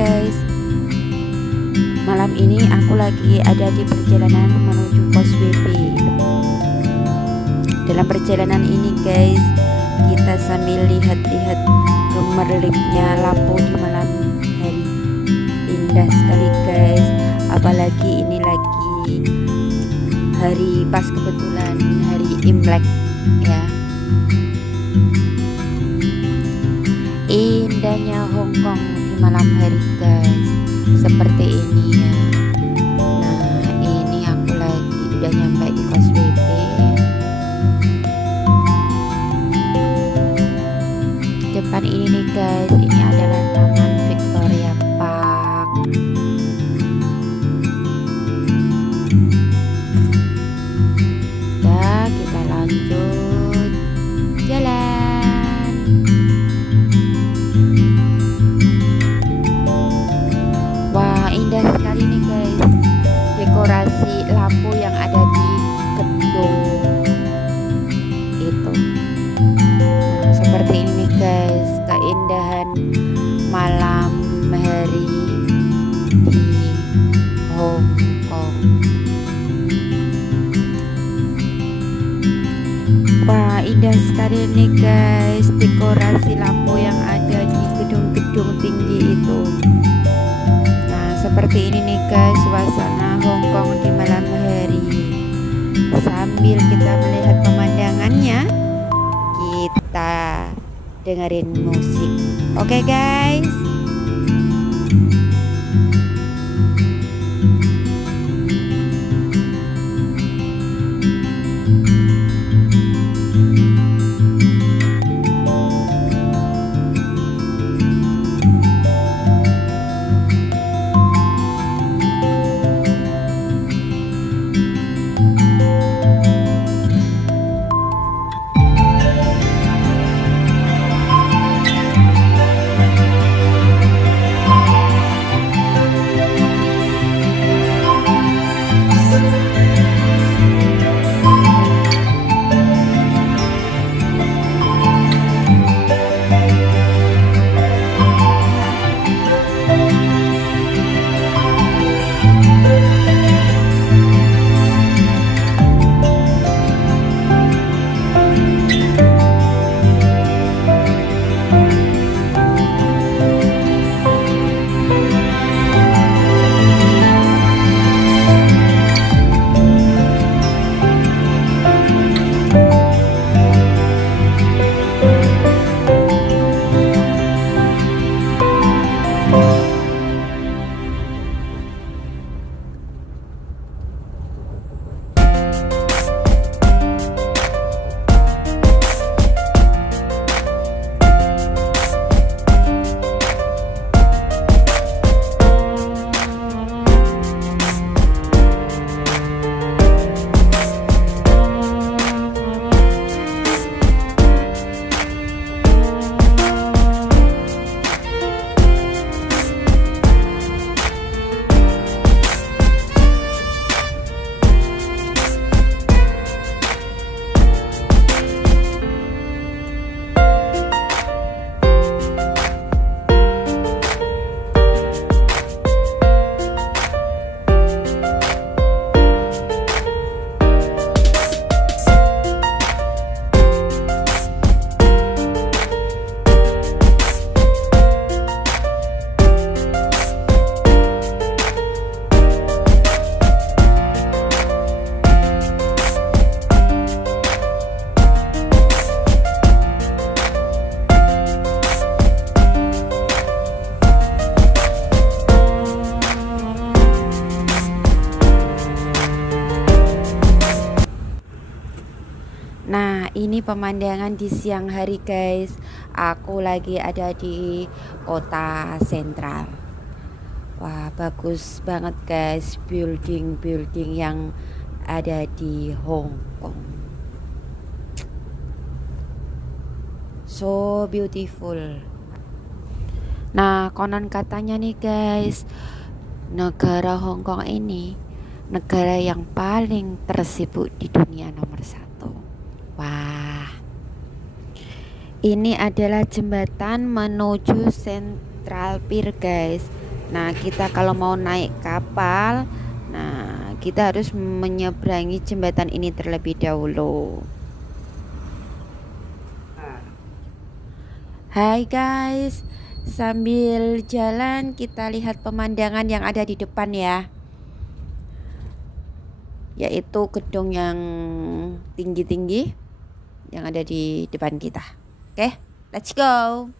guys, malam ini aku lagi ada di perjalanan menuju Causeway Bay. Dalam perjalanan ini guys, kita sambil lihat-lihat gemerlipnya lampu di malam hari. Indah sekali guys, apalagi ini lagi hari pas kebetulan hari Imlek ya. Indahnya Hongkong di malam hari guys, seperti ini ya. Nah ini aku lagi udah nyampe di Causeway Bay. Depan ini nih guys, ini adalah Taman Victoria Park. Udah, kita lanjut jalan. Indah sekali nih guys, dekorasi lampu yang ada di gedung itu. Nah, seperti ini nih guys, keindahan malam hari di Hongkong. Wah, indah sekali nih guys, dekorasi lampu yang ada di gedung-gedung tinggi itu. Seperti ini nih guys, suasana Hongkong di malam hari. Sambil kita melihat pemandangannya, kita dengerin musik. Oke guys. Nah ini pemandangan di siang hari guys. Aku lagi ada di kota sentral. Wah bagus banget guys, building-building yang ada di Hongkong. So beautiful. Nah konon katanya nih guys, negara Hongkong ini negara yang paling tersibuk di dunia nomor 1. Wah, ini adalah jembatan menuju Central Pier guys. Nah, kita kalau mau naik kapal, nah kita harus menyeberangi jembatan ini terlebih dahulu. Hai guys, sambil jalan kita lihat pemandangan yang ada di depan ya, yaitu gedung yang tinggi-tinggi yang ada di depan kita. Oke, let's go.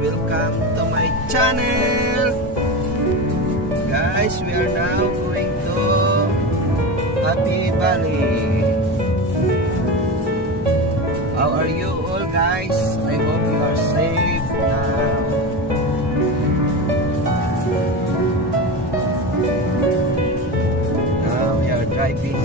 welcome to my channel. Guys, we are now going to Happy Valley. How are you all, guys? I hope you are safe now. Now we are driving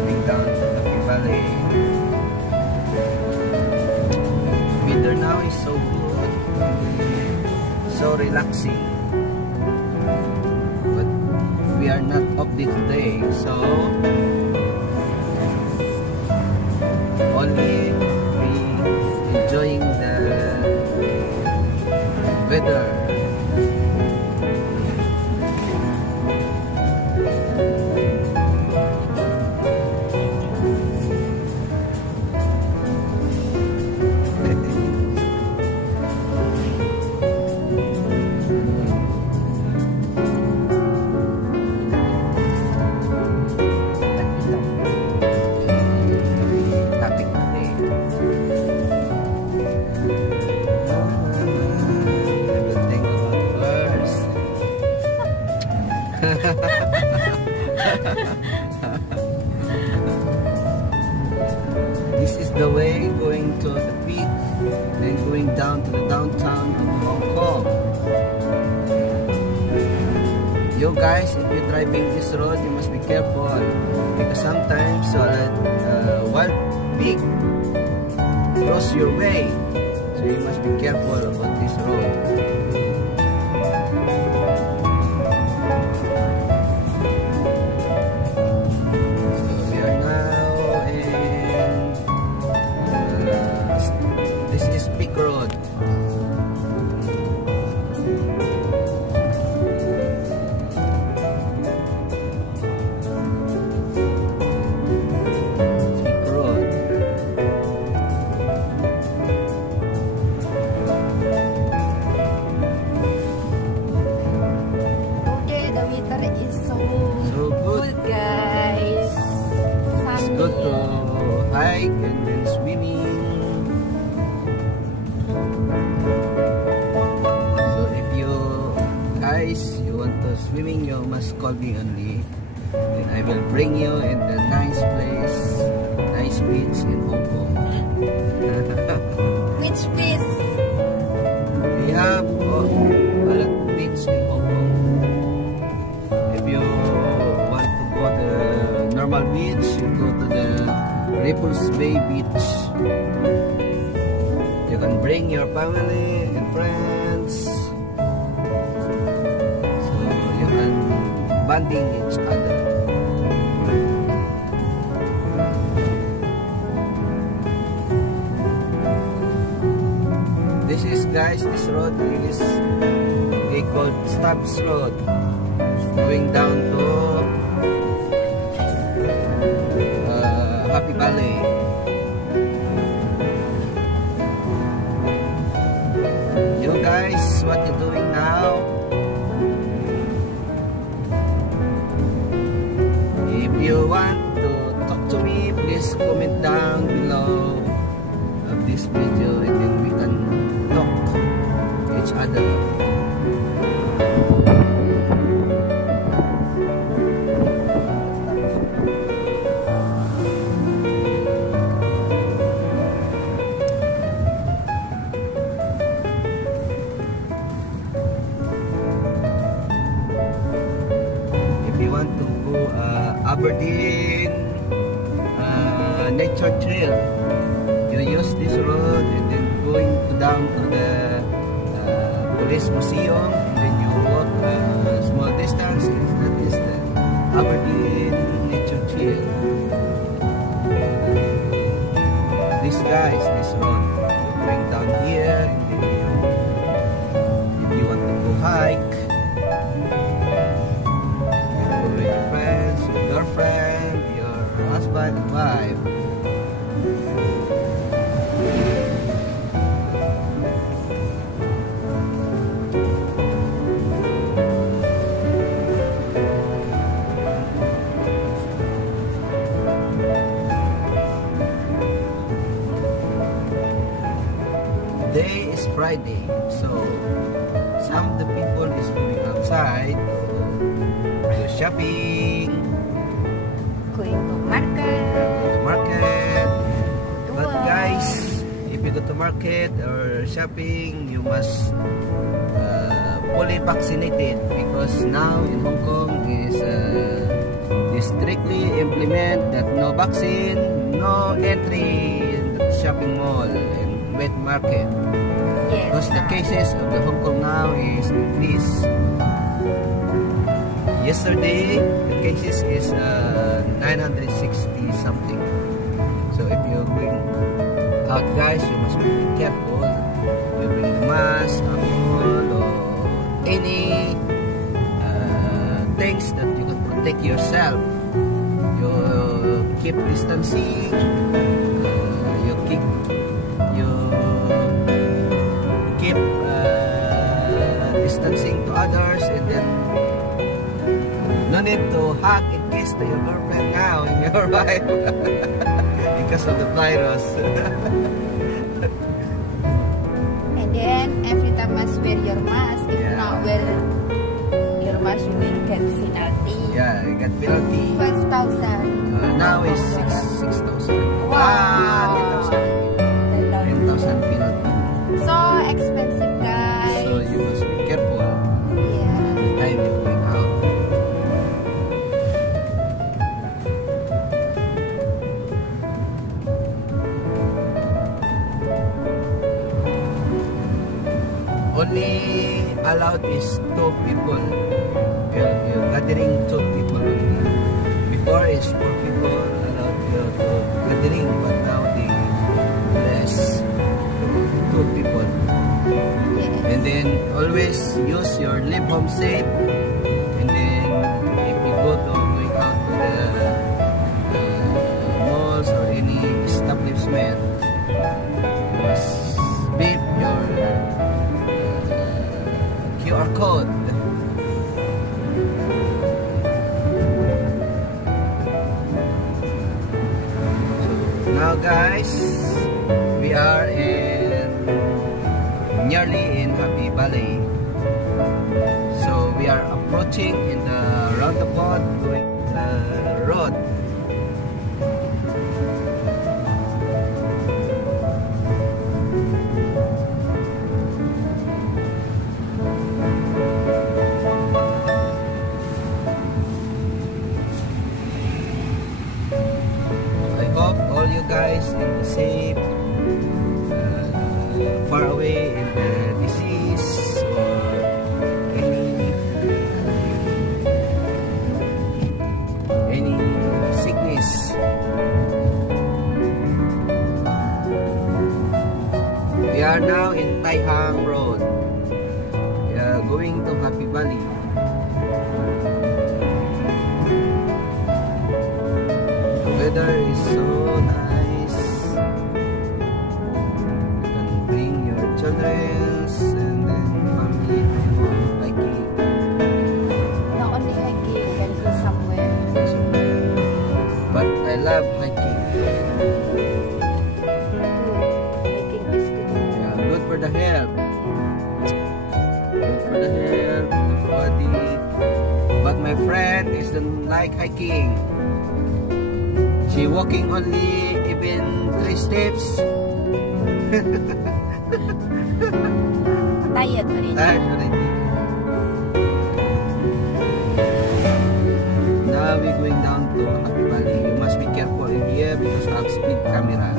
going down to Happy Valley. Weather now is so good, so relaxing. But we are not off day today, so only we enjoying the weather. This is the way going to the peak and going down to the downtown of Hong Kong. You guys, if you're driving this road, you must be careful because sometimes wild pig cross your way, so you must be careful about this road. Hike and then swimming. So if you guys want to swimming, you must call me only, and I will bring you in the nice place, nice beach in Hong Kong. Which beach? We have a lot of beach in Hong Kong. If you want to go to the normal beach, you go to the Ripples Bay Beach. You can bring your family and friends, so you can bonding each other. This is, guys, this road is they called Stubbs Road, going down to Happy Valley. You guys, what you doing now? If you want to talk to me, please comment down below of this video, and then we can talk to each other. To go Aberdeen nature trail, you use this road and then going down to the police museum, and then you walk a small distance, and that is the Aberdeen nature trail. This, guys, this road going down here, and then if you want to go hike, girlfriend, your husband and wife. Friday. So some of the people is going outside to shopping, going to market. But guys, if you go to market or shopping, you must fully vaccinated, because now in Hong Kong is they strictly implement that no vaccine, no entry in the shopping mall and wet market. Yes. Because the cases of the Hong Kong now is increased. Yesterday, the cases is 960 something. So if you're going out, guys, you must be careful. You bring the mask, alcohol, or any things that you can protect yourself. You keep distancing. You keep distancing to others, and then no need to hug and kiss to your girlfriend now in your wife because of the virus. And then every time must wear your mask. If Yeah. not wear your mask, you will get penalty. Yeah, you got penalty. 1,000. Now is 6,000. Wow. 10,000 penalty. So expensive, guys. So you must be careful Yeah. the time you're going out. Only allowed is 2 people. You're gathering 2 people only. Before is 4 people allowed to gathering, but now they less 2 people. Yes. And then always use your leave home safe. And then if you go to going out to the malls or any establishment, you must beep your QR code. So now, guys, we are nearly in Happy Valley. So we are approaching in the roundabout going the road. I hope all you guys will be safe, far away in the disease or any sickness. We are now in Tai Hang Road. We are going to Happy Valley. The weather is so nice. You can bring your children and then family to hiking. Not only hiking, you can go somewhere. But I love hiking. Hiking is good. Yeah, good for the health. Good for the health, good for body. But my friend doesn't like hiking. She walking only even 3 steps. Tired already. Tired already. Now we're going down to Happy Valley. You must be careful in here because I have speed camera.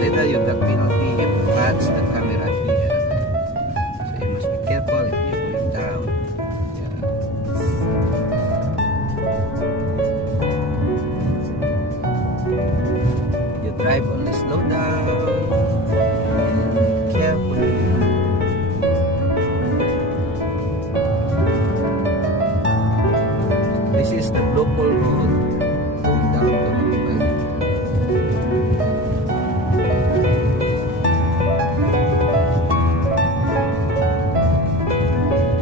Later you got penalty if you touch the camera here. So you must be careful if you're going down. You drive only slow down and carefully. This is the local road going down to Happy Valley.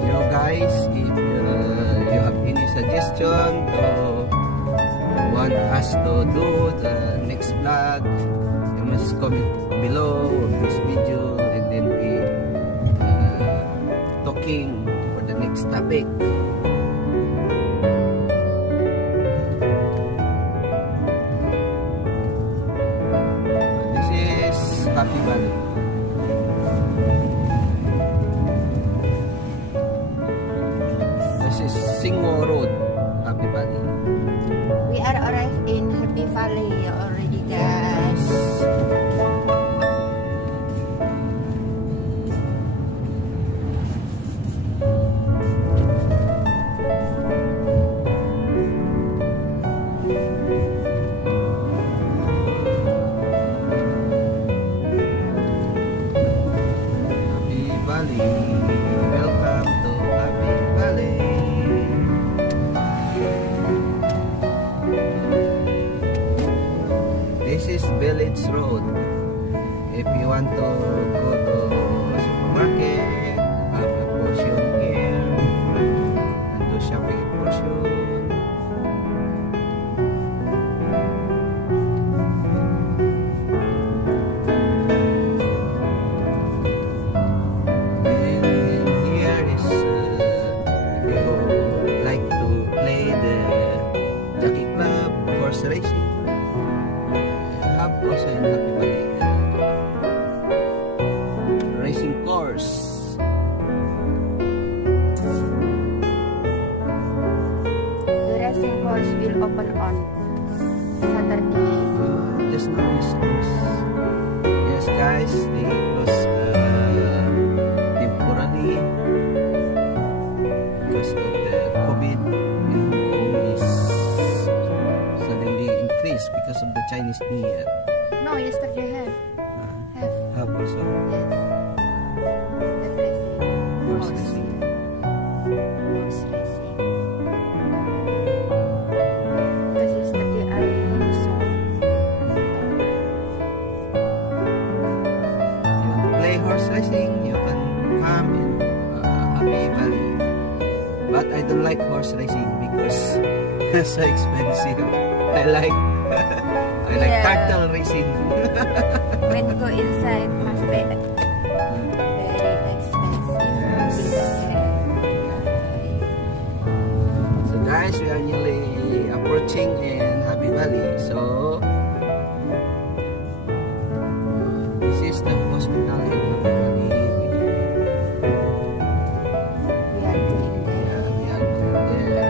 You guys, if you have any suggestion to want us to do the next vlog, you must comment below of this video, and then we looking for the next topic. This is Happy Valley. This is Singwo Road, Happy Valley. We are arrived in Happy Valley already, guys. Happy Valley. Welcome to Happy Valley. This is Village Road. If you want to go to supermarket, have a portion here, and do shopping portion. And here is if you like to play the jockey club, horse racing. Have also in Happy Valley racing course. The racing course will open on Saturday. Just now is closed. Yes, guys, they close temporarily because of the COVID in Hong Kong is suddenly increased because of the Chinese New Year. No, yesterday have Also yes. Have racing. horse racing. Horse racing. Because yesterday I saw You play horse racing, you can come in Happy Valley. But I don't like horse racing because it's so expensive. I like Yeah. turtle racing. when go inside must be very expensive. Yes. So guys, we are nearly approaching in Happy Valley. So this is the hospital in Happy Valley. We are going there. We are going there.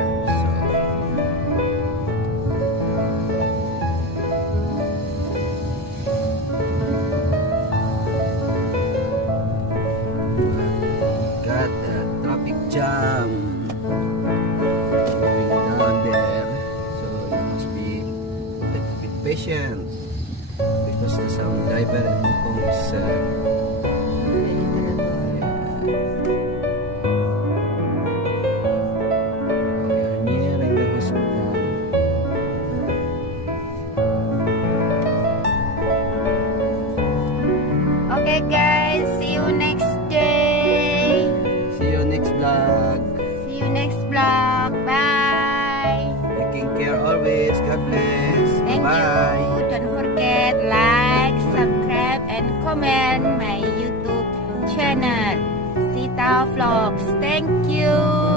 Got a traffic jam going down there, so you must be a little bit patient because the some driver in Hong Kong is Very terrible. we are nearing the hospital. Okay guys, see you next day. See you next vlog. See you next vlog. Bye. Taking care always. God bless. Thank Bye. you. Don't forget like, subscribe, and comment my YouTube channel, Sita Vlogs. Thank you.